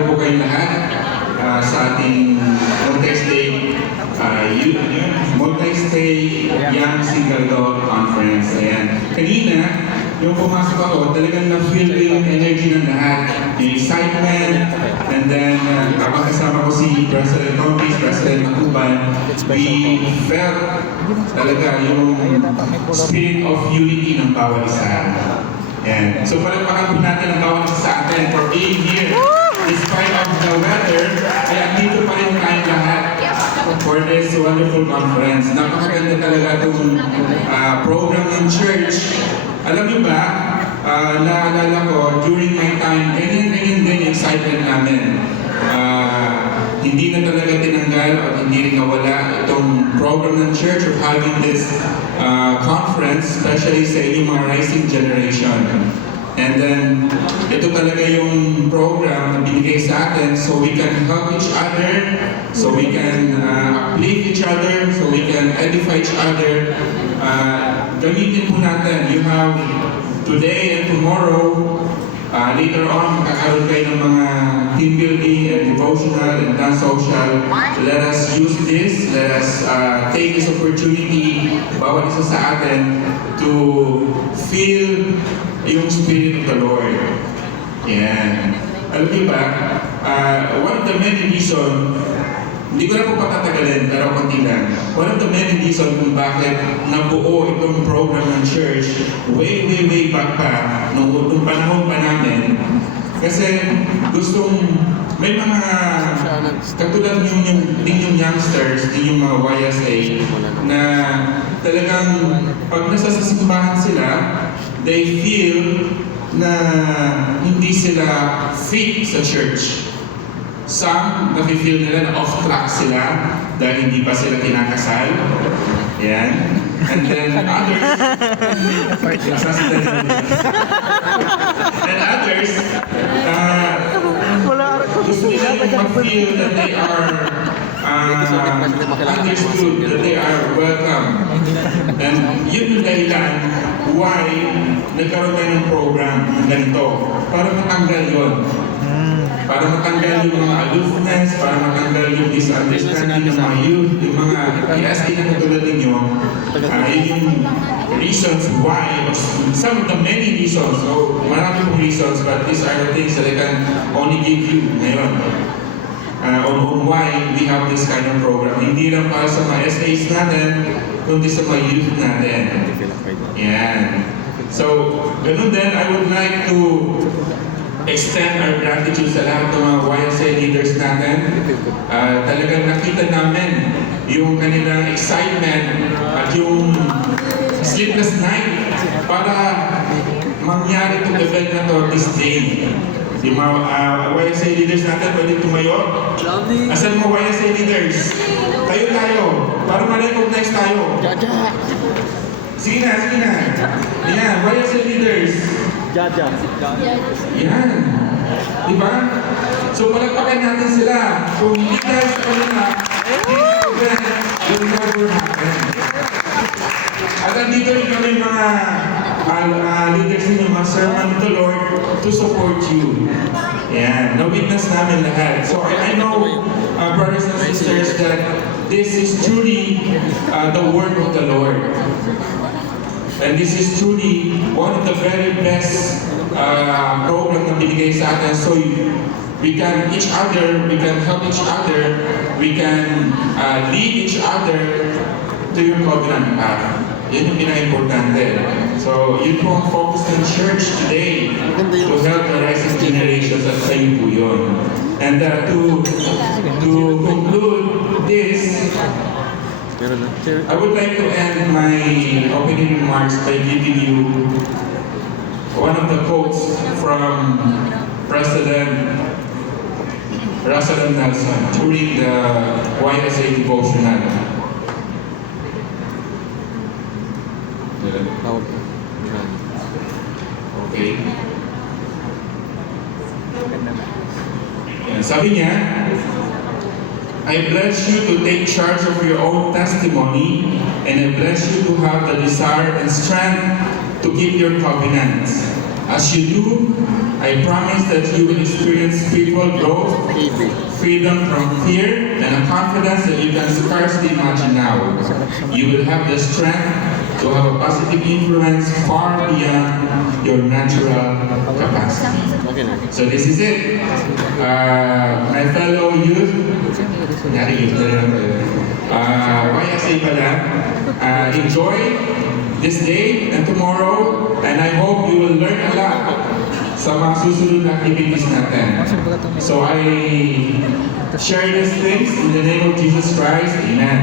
araw po kayong lahat sa ating multi-stay Young Single Adult Conference. Ayan. Kanina, yung pumasok ako, talagang na-feel ko yung energy ng lahat, yung excitement, and then habang kasama ko si President Tompis, President Matuban, we felt talaga yung spirit of unity ng bawat isa. Ayan. So palagpakan po natin ang bawat isa sa atin for being here. Despite of the weather, ay andito pa rin tayong lahat for this wonderful conference. Napakaganda talaga itong program ng church. Alam niyo ba, naalala ko, during my time, ganyan din excitement namin. Hindi na talaga tinanggal at hindi rin nawala itong program ng church of having this conference, especially sa inyong mga rising generation. And then, ito talaga yung program na binigay sa atin so we can help each other, so we can uplift each other, so we can edify each other. Gamitin po natin. You have today and tomorrow, later on, makakaroon kayo ng mga team building and devotional and dance social. Let us use this. Let us take this opportunity, bawat isa sa atin, to feel yung Spirit of the Lord. Yan. Alam niyo ba, one of the many reasons, hindi ko na po patatagalin, pero konti lang. One of the many reasons kung bakit nabuo itong program ng church way back pa, nung panahon pa namin, kasi gustong, may mga, katulad yung youngsters, yung mga YSA, na talagang pag nasa simbahan sila, they feel na hindi sila fit sa church. Some, nafe-feel nila na off-track sila dahil hindi pa sila kinakasal. Yan. And then others, and others, gusto nila mag-feel that they are understood, that they are welcome. And yun yung dahilan why nagkaroon tayo ng program ng ganito. Para matanggal yun. Para matanggal yung mga aloofness, para matanggal yung misunderstanding ng mga youth, yung mga PST na katulad ninyo. Yun yung reasons why, some of the many reasons, so marami pong reasons, but these are the things that I can only give you ngayon. On why we have this kind of program. Hindi lang para sa mga SAs natin, kundi sa mga youth natin. Yan. So, ganun din, I would like to extend our gratitude sa lahat ng mga YSA leaders natin. Talagang nakita namin yung kanilang excitement at yung sleepless night para mangyari itong event na to this day. Yung mga YSA leaders natin, pwede tumayo. Asan mga YSA leaders? Tayo. Para ma-recognize tayo. Sige na. Yan, YSA leaders. Yan. Diba? So, palagpakan natin sila. Kung hindi tayo sa kanila, this event will never happen. At andito rin kami mga leaders ninyo, mga servant of the Lord to support you. Yan. Na-witness namin lahat. So, I know, brothers and sisters, that this is truly the work of the Lord. And this is truly one of the very best program na binigay sa atin. So we can each other, we can help each other, we can lead each other to your covenant path. Yun yung pinaka-importante. So yun po ang focus ng church today to help the rising generations at sa iyo po yun. And to conclude this, I would like to end my opening remarks by giving you one of the quotes from President Russell Nelson during the YSA devotional. Okay. Sabi niya, I bless you to take charge of your own testimony, and I bless you to have the desire and strength to keep your covenants. As you do, I promise that you will experience spiritual growth, freedom from fear, and a confidence that you can scarcely imagine now. You will have the strength to have a positive influence far beyond your natural capacity. So this is it. My fellow youth, YSA pala, enjoy this day and tomorrow, and I hope you will learn a lot sa mga susunod na activities natin. So I share these things in the name of Jesus Christ. Amen.